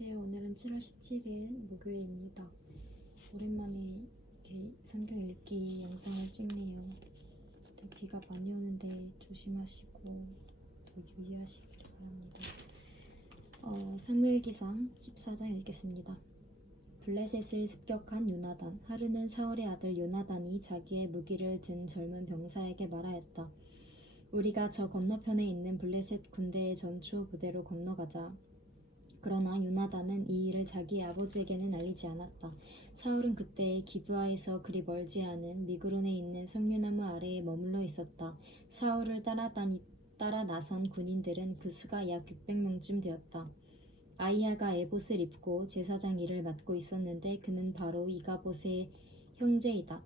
안녕하세요. 오늘은 7월 17일 목요일입니다. 오랜만에 이렇게 성경 읽기 영상을 찍네요. 비가 많이 오는데 조심하시고 더 유의하시길 바랍니다. 사무엘기상 14장 읽겠습니다. 블레셋을 습격한 요나단. 하루는 사울의 아들 요나단이 자기의 무기를 든 젊은 병사에게 말하였다. 우리가 저 건너편에 있는 블레셋 군대의 전초 부대로 건너가자. 그러나 요나단은 이 일을 자기 아버지에게는 알리지 않았다. 사울은 그때 기브아에서 그리 멀지 않은 미그론에 있는 석류나무 아래에 머물러 있었다. 사울을 따라 나선 군인들은 그 수가 약 600명쯤 되었다. 아이야가 에봇을 입고 제사장 일을 맡고 있었는데 그는 바로 이가봇의 형제이다.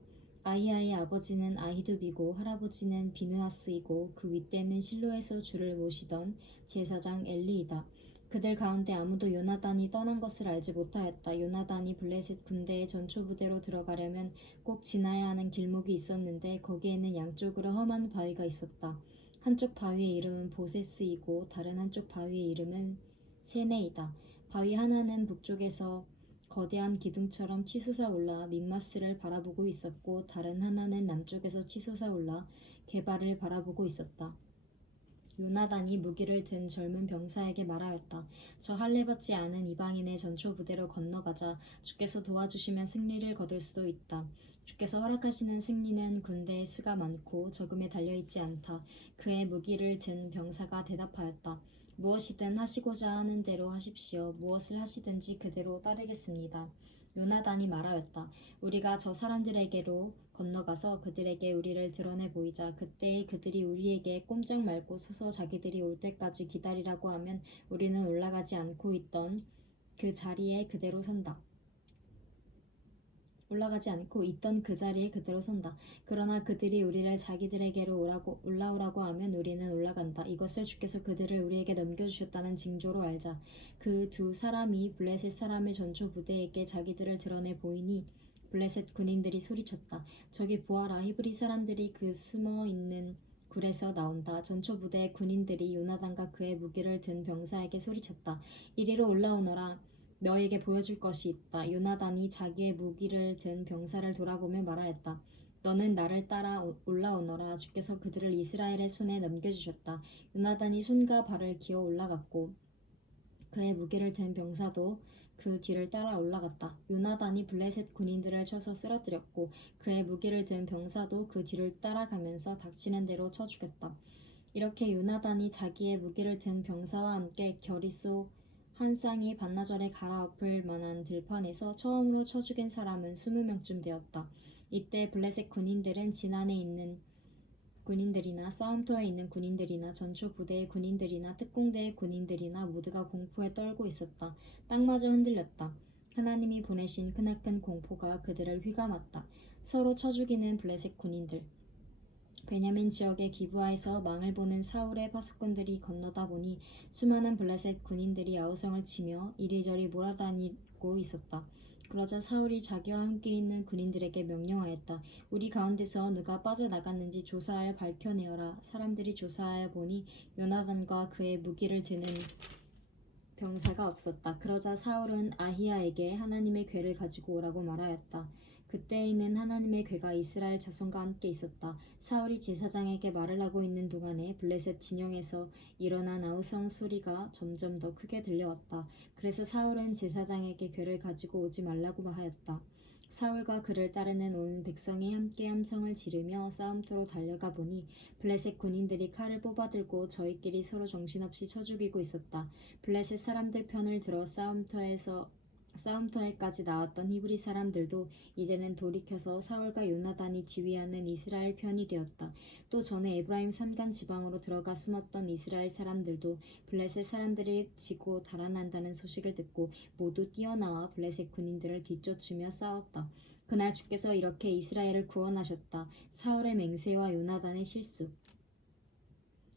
아이야의 아버지는 아히두비고 할아버지는 비느하스이고 그 윗대는 실로에서 주를 모시던 제사장 엘리이다. 그들 가운데 아무도 요나단이 떠난 것을 알지 못하였다. 요나단이 블레셋 군대의 전초부대로 들어가려면 꼭 지나야 하는 길목이 있었는데 거기에는 양쪽으로 험한 바위가 있었다. 한쪽 바위의 이름은 보세스이고 다른 한쪽 바위의 이름은 세네이다. 바위 하나는 북쪽에서 거대한 기둥처럼 치솟아 올라 믹마스를 바라보고 있었고 다른 하나는 남쪽에서 치솟아 올라 게발을 바라보고 있었다. 요나단이 무기를 든 젊은 병사에게 말하였다. 저 할례받지 않은 이방인의 전초 부대로 건너가자. 주께서 도와주시면 승리를 거둘 수도 있다. 주께서 허락하시는 승리는 군대의 수가 많고 적음에 달려있지 않다. 그의 무기를 든 병사가 대답하였다. 무엇이든 하시고자 하는 대로 하십시오. 무엇을 하시든지 그대로 따르겠습니다. 요나단이 말하였다. 우리가 저 사람들에게로 건너가서 그들에게 우리를 드러내 보이자. 그때 그들이 우리에게 꼼짝 말고 서서 자기들이 올 때까지 기다리라고 하면 우리는 올라가지 않고 있던 그 자리에 그대로 선다. 그러나 그들이 우리를 자기들에게로 올라오라고 하면 우리는 올라간다. 이것을 주께서 그들을 우리에게 넘겨주셨다는 징조로 알자. 그 두 사람이 블레셋 사람의 전초 부대에게 자기들을 드러내 보이니 블레셋 군인들이 소리쳤다. 저기 보아라. 히브리 사람들이 그 숨어있는 굴에서 나온다. 전초 부대의 군인들이 요나단과 그의 무기를 든 병사에게 소리쳤다. 이리로 올라오너라. 너에게 보여줄 것이 있다. 요나단이 자기의 무기를 든 병사를 돌아보며 말하였다. 너는 나를 따라 올라오너라. 주께서 그들을 이스라엘의 손에 넘겨주셨다. 요나단이 손과 발을 기어 올라갔고 그의 무기를 든 병사도 그 뒤를 따라 올라갔다. 요나단이 블레셋 군인들을 쳐서 쓰러뜨렸고 그의 무기를 든 병사도 그 뒤를 따라가면서 닥치는 대로 쳐 죽였다. 이렇게 요나단이 자기의 무기를 든 병사와 함께 겨리소 한 쌍이 반나절에 갈아엎을 만한 들판에서 처음으로 쳐 죽인 사람은 20명쯤 되었다. 이때 블레셋 군인들은 진안에 있는 군인들이나 싸움터에 있는 군인들이나 전초 부대의 군인들이나 특공대의 군인들이나 모두가 공포에 떨고 있었다. 땅마저 흔들렸다. 하나님이 보내신 크나큰 공포가 그들을 휘감았다. 서로 쳐 죽이는 블레셋 군인들. 베냐민 지역의 기브아에서 망을 보는 사울의 파수꾼들이 건너다 보니 수많은 블레셋 군인들이 아우성을 치며 이리저리 몰아다니고 있었다. 그러자 사울이 자기와 함께 있는 군인들에게 명령하였다. 우리 가운데서 누가 빠져나갔는지 조사하여 밝혀내어라. 사람들이 조사하여 보니 요나단과 그의 무기를 드는 병사가 없었다. 그러자 사울은 아히야에게 하나님의 궤를 가지고 오라고 말하였다. 그때에는 하나님의 궤가 이스라엘 자손과 함께 있었다. 사울이 제사장에게 말을 하고 있는 동안에 블레셋 진영에서 일어난 아우성 소리가 점점 더 크게 들려왔다. 그래서 사울은 제사장에게 궤를 가지고 오지 말라고 하였다. 사울과 그를 따르는 온 백성이 함께 함성을 지르며 싸움터로 달려가 보니 블레셋 군인들이 칼을 뽑아들고 저희끼리 서로 정신없이 쳐 죽이고 있었다. 블레셋 사람들 편을 들어 싸움터에까지 나왔던 히브리 사람들도 이제는 돌이켜서 사울과 요나단이 지휘하는 이스라엘 편이 되었다. 또 전에 에브라임 산간 지방으로 들어가 숨었던 이스라엘 사람들도 블레셋 사람들이 지고 달아난다는 소식을 듣고 모두 뛰어나와 블레셋 군인들을 뒤쫓으며 싸웠다. 그날 주께서 이렇게 이스라엘을 구원하셨다. 사울의 맹세와 요나단의 실수.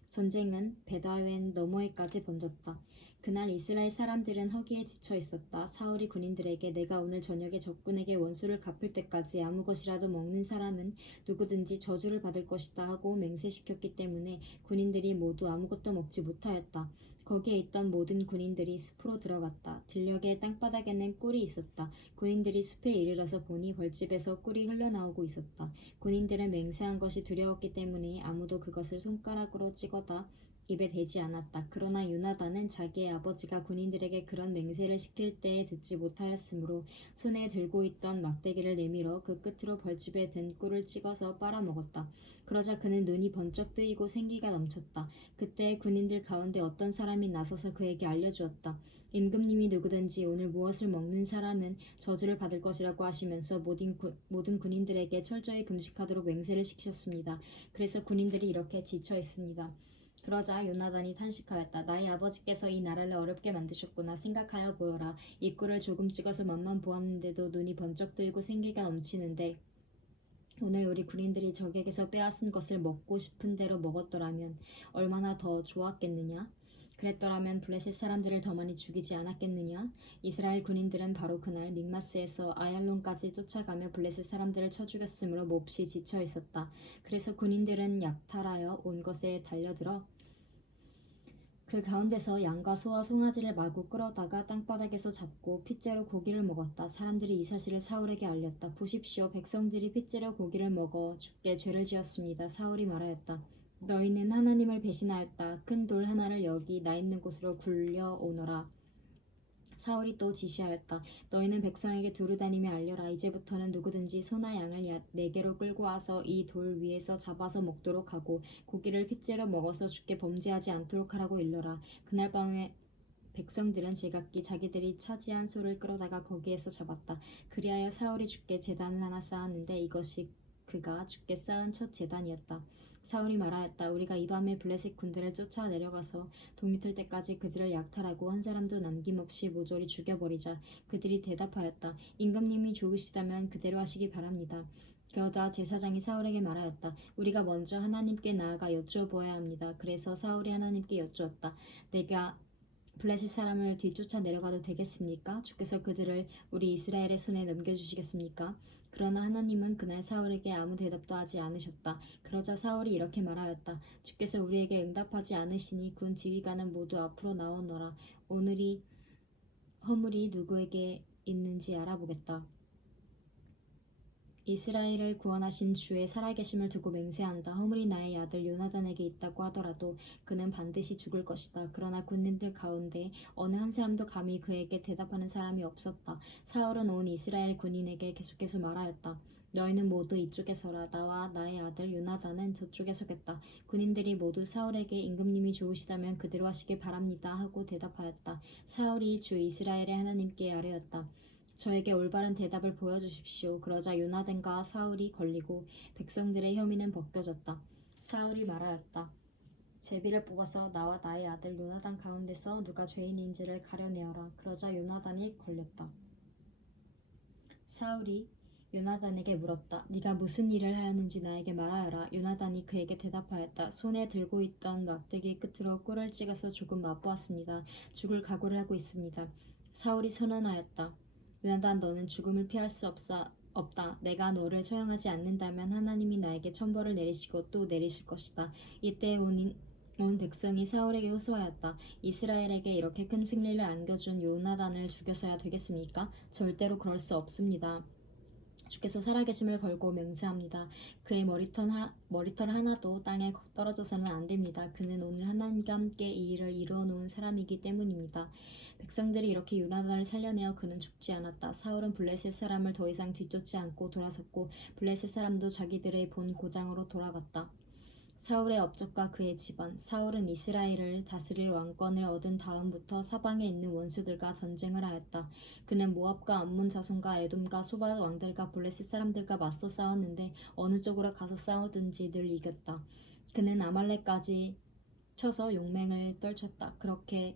전쟁은 베다웬 너머에까지 번졌다. 그날 이스라엘 사람들은 허기에 지쳐 있었다. 사울이 군인들에게 내가 오늘 저녁에 적군에게 원수를 갚을 때까지 아무 것이라도 먹는 사람은 누구든지 저주를 받을 것이다 하고 맹세시켰기 때문에 군인들이 모두 아무것도 먹지 못하였다. 거기에 있던 모든 군인들이 숲으로 들어갔다. 들녘의 땅바닥에는 꿀이 있었다. 군인들이 숲에 이르러서 보니 벌집에서 꿀이 흘러나오고 있었다. 군인들은 맹세한 것이 두려웠기 때문에 아무도 그것을 손가락으로 찍어다 입에 대지 않았다. 그러나 요나단은 자기의 아버지가 군인들에게 그런 맹세를 시킬 때에 듣지 못하였으므로 손에 들고 있던 막대기를 내밀어 그 끝으로 벌집에 든 꿀을 찍어서 빨아먹었다. 그러자 그는 눈이 번쩍 뜨이고 생기가 넘쳤다. 그때 군인들 가운데 어떤 사람이 나서서 그에게 알려주었다. 임금님이 누구든지 오늘 무엇을 먹는 사람은 저주를 받을 것이라고 하시면서 모든 군인들에게 철저히 금식하도록 맹세를 시키셨습니다. 그래서 군인들이 이렇게 지쳐 있습니다. 그러자 요나단이 탄식하였다. 나의 아버지께서 이 나라를 어렵게 만드셨구나. 생각하여 보여라. 이 꿀을 조금 찍어서 맛만 보았는데도 눈이 번쩍 들고 생기가 넘치는데 오늘 우리 군인들이 적에게서 빼앗은 것을 먹고 싶은 대로 먹었더라면 얼마나 더 좋았겠느냐? 그랬더라면 블레셋 사람들을 더 많이 죽이지 않았겠느냐? 이스라엘 군인들은 바로 그날 믹마스에서 아얄론까지 쫓아가며 블레셋 사람들을 쳐 죽였으므로 몹시 지쳐 있었다. 그래서 군인들은 약탈하여 온 것에 달려들어 그 가운데서 양과 소와 송아지를 마구 끌어다가 땅바닥에서 잡고 핏째로 고기를 먹었다. 사람들이 이 사실을 사울에게 알렸다. 보십시오. 백성들이 핏째로 고기를 먹어 주께 죄를 지었습니다. 사울이 말하였다. 너희는 하나님을 배신하였다. 큰 돌 하나를 여기 나 있는 곳으로 굴려오너라. 사울이 또 지시하였다. 너희는 백성에게 두루 다니며 알려라. 이제부터는 누구든지 소나 양을 내게로 끌고 와서 이 돌 위에서 잡아서 먹도록 하고 고기를 핏째로 먹어서 주께 범죄하지 않도록 하라고 일러라. 그날 밤에 백성들은 제각기 자기들이 차지한 소를 끌어다가 거기에서 잡았다. 그리하여 사울이 주께 제단을 하나 쌓았는데 이것이 그가 주께 쌓은 첫 제단이었다. 사울이 말하였다. 우리가 이 밤에 블레셋 군대를 쫓아 내려가서 동이 틀 때까지 그들을 약탈하고 한 사람도 남김없이 모조리 죽여버리자. 그들이 대답하였다. 임금님이 좋으시다면 그대로 하시기 바랍니다. 그러자 제사장이 사울에게 말하였다. 우리가 먼저 하나님께 나아가 여쭈어보아야 합니다. 그래서 사울이 하나님께 여쭈었다. 내가 블레셋 사람을 뒤쫓아 내려가도 되겠습니까? 주께서 그들을 우리 이스라엘의 손에 넘겨주시겠습니까? 그러나 하나님은 그날 사울에게 아무 대답도 하지 않으셨다. 그러자 사울이 이렇게 말하였다. 주께서 우리에게 응답하지 않으시니 군 지휘관은 모두 앞으로 나오너라. 오늘이 허물이 누구에게 있는지 알아보겠다. 이스라엘을 구원하신 주의 살아계심을 두고 맹세한다. 허물이 나의 아들 요나단에게 있다고 하더라도 그는 반드시 죽을 것이다. 그러나 군인들 가운데 어느 한 사람도 감히 그에게 대답하는 사람이 없었다. 사울은 온 이스라엘 군인에게 계속해서 말하였다. 너희는 모두 이쪽에 서라. 나와 나의 아들 요나단은 저쪽에 서겠다. 군인들이 모두 사울에게 임금님이 좋으시다면 그대로 하시길 바랍니다 하고 대답하였다. 사울이 주 이스라엘의 하나님께 아뢰었다. 저에게 올바른 대답을 보여주십시오. 그러자 요나단과 사울이 걸리고 백성들의 혐의는 벗겨졌다. 사울이 말하였다. 제비를 뽑아서 나와 나의 아들 요나단 가운데서 누가 죄인인지를 가려내어라. 그러자 요나단이 걸렸다. 사울이 요나단에게 물었다. 네가 무슨 일을 하였는지 나에게 말하여라. 요나단이 그에게 대답하였다. 손에 들고 있던 막대기 끝으로 꿀을 찍어서 조금 맛보았습니다. 죽을 각오를 하고 있습니다. 사울이 선언하였다. 요나단 너는 죽음을 피할 수 없다. 내가 너를 처형하지 않는다면 하나님이 나에게 천벌을 내리시고 또 내리실 것이다. 이때 온 백성이 사울에게 호소하였다. 이스라엘에게 이렇게 큰 승리를 안겨준 요나단을 죽여서야 되겠습니까? 절대로 그럴 수 없습니다. 주께서 살아계심을 걸고 맹세합니다. 그의 머리털 하나도 땅에 떨어져서는 안 됩니다. 그는 오늘 하나님과 함께 이 일을 이루어 놓은 사람이기 때문입니다. 백성들이 이렇게 요나단을 살려내어 그는 죽지 않았다. 사울은 블레셋 사람을 더 이상 뒤쫓지 않고 돌아섰고 블레셋 사람도 자기들의 본 고장으로 돌아갔다. 사울의 업적과 그의 집안. 사울은 이스라엘을 다스릴 왕권을 얻은 다음부터 사방에 있는 원수들과 전쟁을 하였다. 그는 모압과 암몬 자손과 에돔과 소바 왕들과 블레셋 사람들과 맞서 싸웠는데 어느 쪽으로 가서 싸우든지 늘 이겼다. 그는 아말렉까지 쳐서 용맹을 떨쳤다.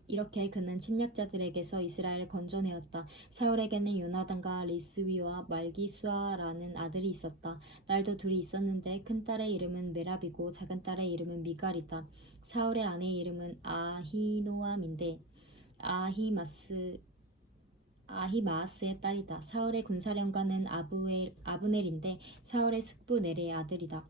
이렇게 그는 침략자들에게서 이스라엘을 건져내었다. 사울에게는 요나단과 리스위와 말기수아라는 아들이 있었다. 딸도 둘이 있었는데 큰 딸의 이름은 메랍이고 작은 딸의 이름은 미갈이다. 사울의 아내의 이름은 아히노암인데 아히마아스의 딸이다. 사울의 군사령관은 아브넬인데 사울의 숙부 넬의 아들이다.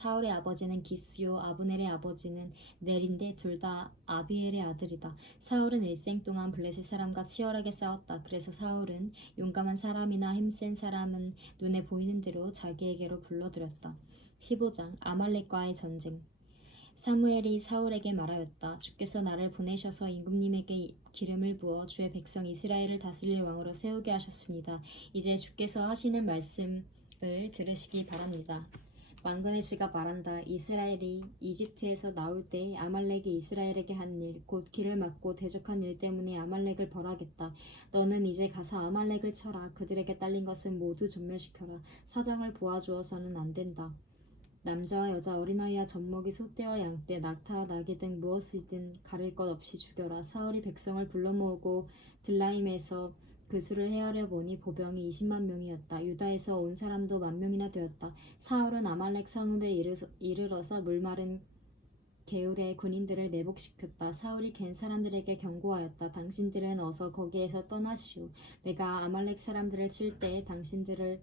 사울의 아버지는 기스요 아브넬의 아버지는 넬인데 둘 다 아비엘의 아들이다. 사울은 일생 동안 블레셋 사람과 치열하게 싸웠다. 그래서 사울은 용감한 사람이나 힘센 사람은 눈에 보이는 대로 자기에게로 불러들였다. 15장 아말렉과의 전쟁. 사무엘이 사울에게 말하였다. 주께서 나를 보내셔서 임금님에게 기름을 부어 주의 백성 이스라엘을 다스릴 왕으로 세우게 하셨습니다. 이제 주께서 하시는 말씀을 들으시기 바랍니다. 만군의 주가 말한다. 이스라엘이 이집트에서 나올 때 아말렉이 이스라엘에게 한 일, 곧 길을 막고 대적한 일 때문에 아말렉을 벌하겠다. 너는 이제 가서 아말렉을 쳐라. 그들에게 딸린 것은 모두 전멸시켜라. 사정을 보아주어서는 안 된다. 남자와 여자, 어린아이와 젖먹이, 소떼와 양떼, 낙타와 나귀 등 무엇이든 가릴 것 없이 죽여라. 사울이 백성을 불러 모으고 들라임에서 그 수를 헤아려 보니 보병이 20만 명이었다. 유다에서 온 사람도 10,000명이나 되었다. 사울은 아말렉 성읍에 이르러서 물마른 게울의 군인들을 매복시켰다. 사울이 갠 사람들에게 경고하였다. 당신들은 어서 거기에서 떠나시오. 내가 아말렉 사람들을 칠 때 당신들을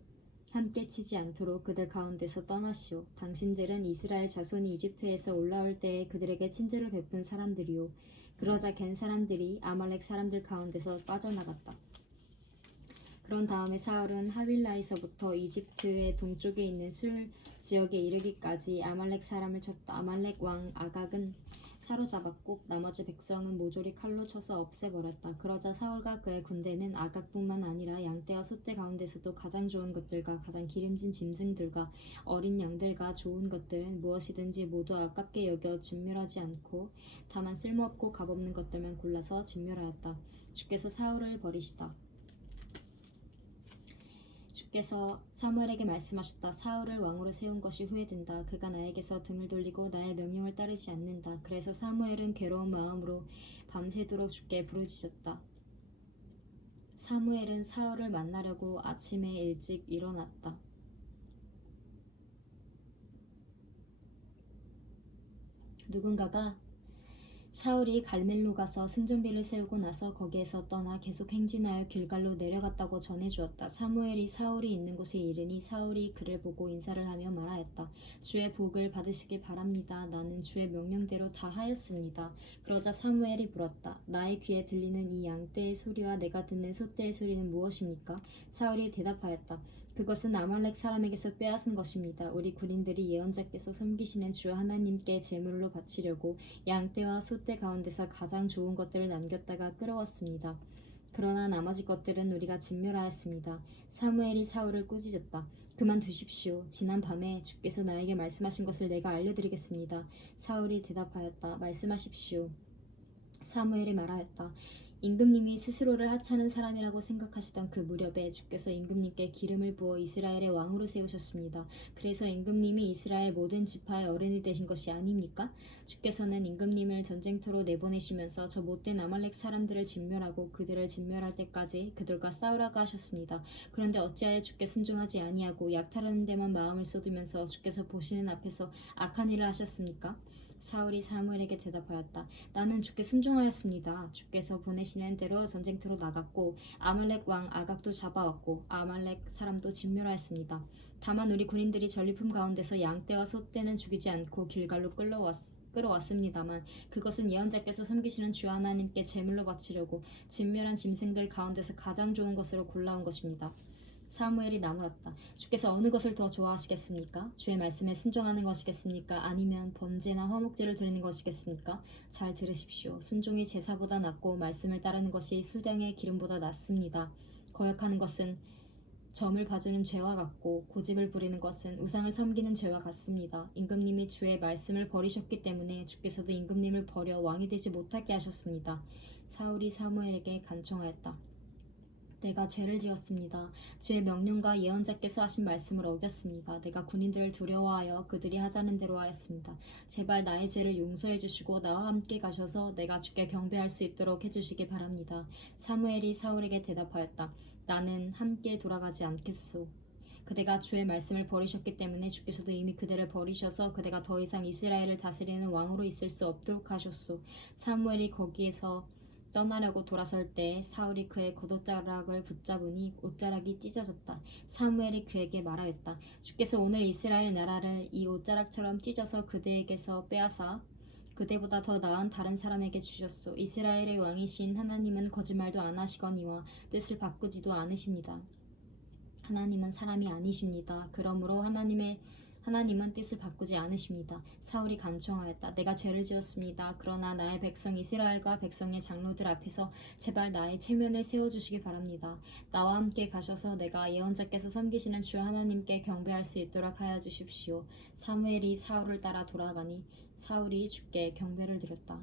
함께 치지 않도록 그들 가운데서 떠나시오. 당신들은 이스라엘 자손이 이집트에서 올라올 때에 그들에게 친절을 베푼 사람들이오. 그러자 갠 사람들이 아말렉 사람들 가운데서 빠져나갔다. 그런 다음에 사울은 하윌라에서부터 이집트의 동쪽에 있는 술 지역에 이르기까지 아말렉 사람을 쳤다. 아말렉 왕 아각은 사로잡았고 나머지 백성은 모조리 칼로 쳐서 없애버렸다. 그러자 사울과 그의 군대는 아각뿐만 아니라 양떼와 소떼 가운데서도 가장 좋은 것들과 가장 기름진 짐승들과 어린 양들과 좋은 것들은 무엇이든지 모두 아깝게 여겨 진멸하지 않고 다만 쓸모없고 값없는 것들만 골라서 진멸하였다. 주께서 사울을 버리시다. 주께서 사무엘에게 말씀하셨다. 사울을 왕으로 세운 것이 후회된다. 그가 나에게서 등을 돌리고 나의 명령을 따르지 않는다. 그래서 사무엘은 괴로운 마음으로 밤새도록 주께 부르짖었다. 사무엘은 사울을 만나려고 아침에 일찍 일어났다. 누군가가 사울이 갈멜로 가서 승전비를 세우고 나서 거기에서 떠나 계속 행진하여 길갈로 내려갔다고 전해주었다. 사무엘이 사울이 있는 곳에 이르니 사울이 그를 보고 인사를 하며 말하였다. 주의 복을 받으시길 바랍니다. 나는 주의 명령대로 다 하였습니다. 그러자 사무엘이 물었다. 나의 귀에 들리는 이 양떼의 소리와 내가 듣는 소떼의 소리는 무엇입니까? 사울이 대답하였다. 그것은 아말렉 사람에게서 빼앗은 것입니다. 우리 군인들이 예언자께서 섬기시는 주 하나님께 제물로 바치려고 양떼와 소떼 가운데서 가장 좋은 것들을 남겼다가 끌어왔습니다. 그러나 나머지 것들은 우리가 진멸하였습니다. 사무엘이 사울을 꾸짖었다. 그만두십시오. 지난 밤에 주께서 나에게 말씀하신 것을 내가 알려드리겠습니다. 사울이 대답하였다. 말씀하십시오. 사무엘이 말하였다. 임금님이 스스로를 하찮은 사람이라고 생각하시던 그 무렵에 주께서 임금님께 기름을 부어 이스라엘의 왕으로 세우셨습니다. 그래서 임금님이 이스라엘 모든 지파의 어른이 되신 것이 아닙니까? 주께서는 임금님을 전쟁터로 내보내시면서 저 못된 아말렉 사람들을 진멸하고 그들을 진멸할 때까지 그들과 싸우라고 하셨습니다. 그런데 어찌하여 주께 순종하지 아니하고 약탈하는 데만 마음을 쏟으면서 주께서 보시는 앞에서 악한 일을 하셨습니까? 사울이 사무엘에게 대답하였다. 나는 주께 순종하였습니다. 주께서 보내시는 대로 전쟁터로 나갔고 아말렉 왕 아각도 잡아왔고 아말렉 사람도 진멸하였습니다. 다만 우리 군인들이 전리품 가운데서 양떼와 소떼는 죽이지 않고 길갈로 끌어왔습니다만 그것은 예언자께서 섬기시는 주 하나님께 제물로 바치려고 진멸한 짐승들 가운데서 가장 좋은 것으로 골라온 것입니다. 사무엘이 나물었다. 주께서 어느 것을 더 좋아하시겠습니까? 주의 말씀에 순종하는 것이겠습니까? 아니면 번제나 화목제를 드리는 것이겠습니까? 잘 들으십시오. 순종이 제사보다 낫고 말씀을 따르는 것이 수령의 기름보다 낫습니다. 거역하는 것은 점을 봐주는 죄와 같고 고집을 부리는 것은 우상을 섬기는 죄와 같습니다. 임금님이 주의 말씀을 버리셨기 때문에 주께서도 임금님을 버려 왕이 되지 못하게 하셨습니다. 사울이 사무엘에게 간청하였다. 내가 죄를 지었습니다. 주의 명령과 예언자께서 하신 말씀을 어겼습니다. 내가 군인들을 두려워하여 그들이 하자는 대로 하였습니다. 제발 나의 죄를 용서해 주시고 나와 함께 가셔서 내가 주께 경배할 수 있도록 해주시기 바랍니다. 사무엘이 사울에게 대답하였다. 나는 함께 돌아가지 않겠소. 그대가 주의 말씀을 버리셨기 때문에 주께서도 이미 그대를 버리셔서 그대가 더 이상 이스라엘을 다스리는 왕으로 있을 수 없도록 하셨소. 사무엘이 거기에서 떠나려고 돌아설 때 사울이 그의 겉옷자락을 붙잡으니 옷자락이 찢어졌다. 사무엘이 그에게 말하였다. 주께서 오늘 이스라엘 나라를 이 옷자락처럼 찢어서 그대에게서 빼앗아 그대보다 더 나은 다른 사람에게 주셨소. 이스라엘의 왕이신 하나님은 거짓말도 안 하시거니와 뜻을 바꾸지도 않으십니다. 하나님은 사람이 아니십니다. 그러므로 하나님은 뜻을 바꾸지 않으십니다. 사울이 간청하였다. 내가 죄를 지었습니다. 그러나 나의 백성 이스라엘과 백성의 장로들 앞에서 제발 나의 체면을 세워주시기 바랍니다. 나와 함께 가셔서 내가 예언자께서 섬기시는 주 하나님께 경배할 수 있도록 하여 주십시오. 사무엘이 사울을 따라 돌아가니 사울이 주께 경배를 드렸다.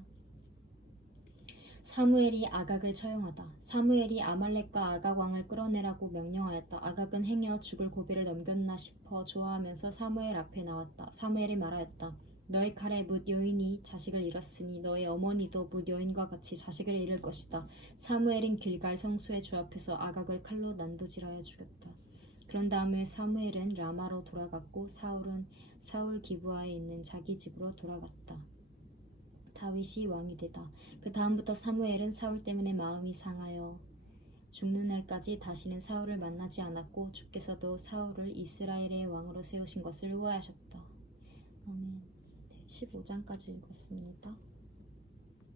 사무엘이 아각을 처형하다. 사무엘이 아말렉과 아각 왕을 끌어내라고 명령하였다. 아각은 행여 죽을 고비를 넘겼나 싶어 좋아하면서 사무엘 앞에 나왔다. 사무엘이 말하였다. 너의 칼에 뭇 여인이 자식을 잃었으니 너의 어머니도 뭇 여인과 같이 자식을 잃을 것이다. 사무엘은 길갈 성소의 주 앞에서 아각을 칼로 난도질하여 죽였다. 그런 다음에 사무엘은 라마로 돌아갔고 사울은 사울 기브아에 있는 자기 집으로 돌아갔다. 다윗이 왕이 되다. 그 다음부터 사무엘은 사울 때문에 마음이 상하여 죽는 날까지 다시는 사울을 만나지 않았고 주께서도 사울을 이스라엘의 왕으로 세우신 것을 후회하셨다. 아멘. 15장까지 읽었습니다.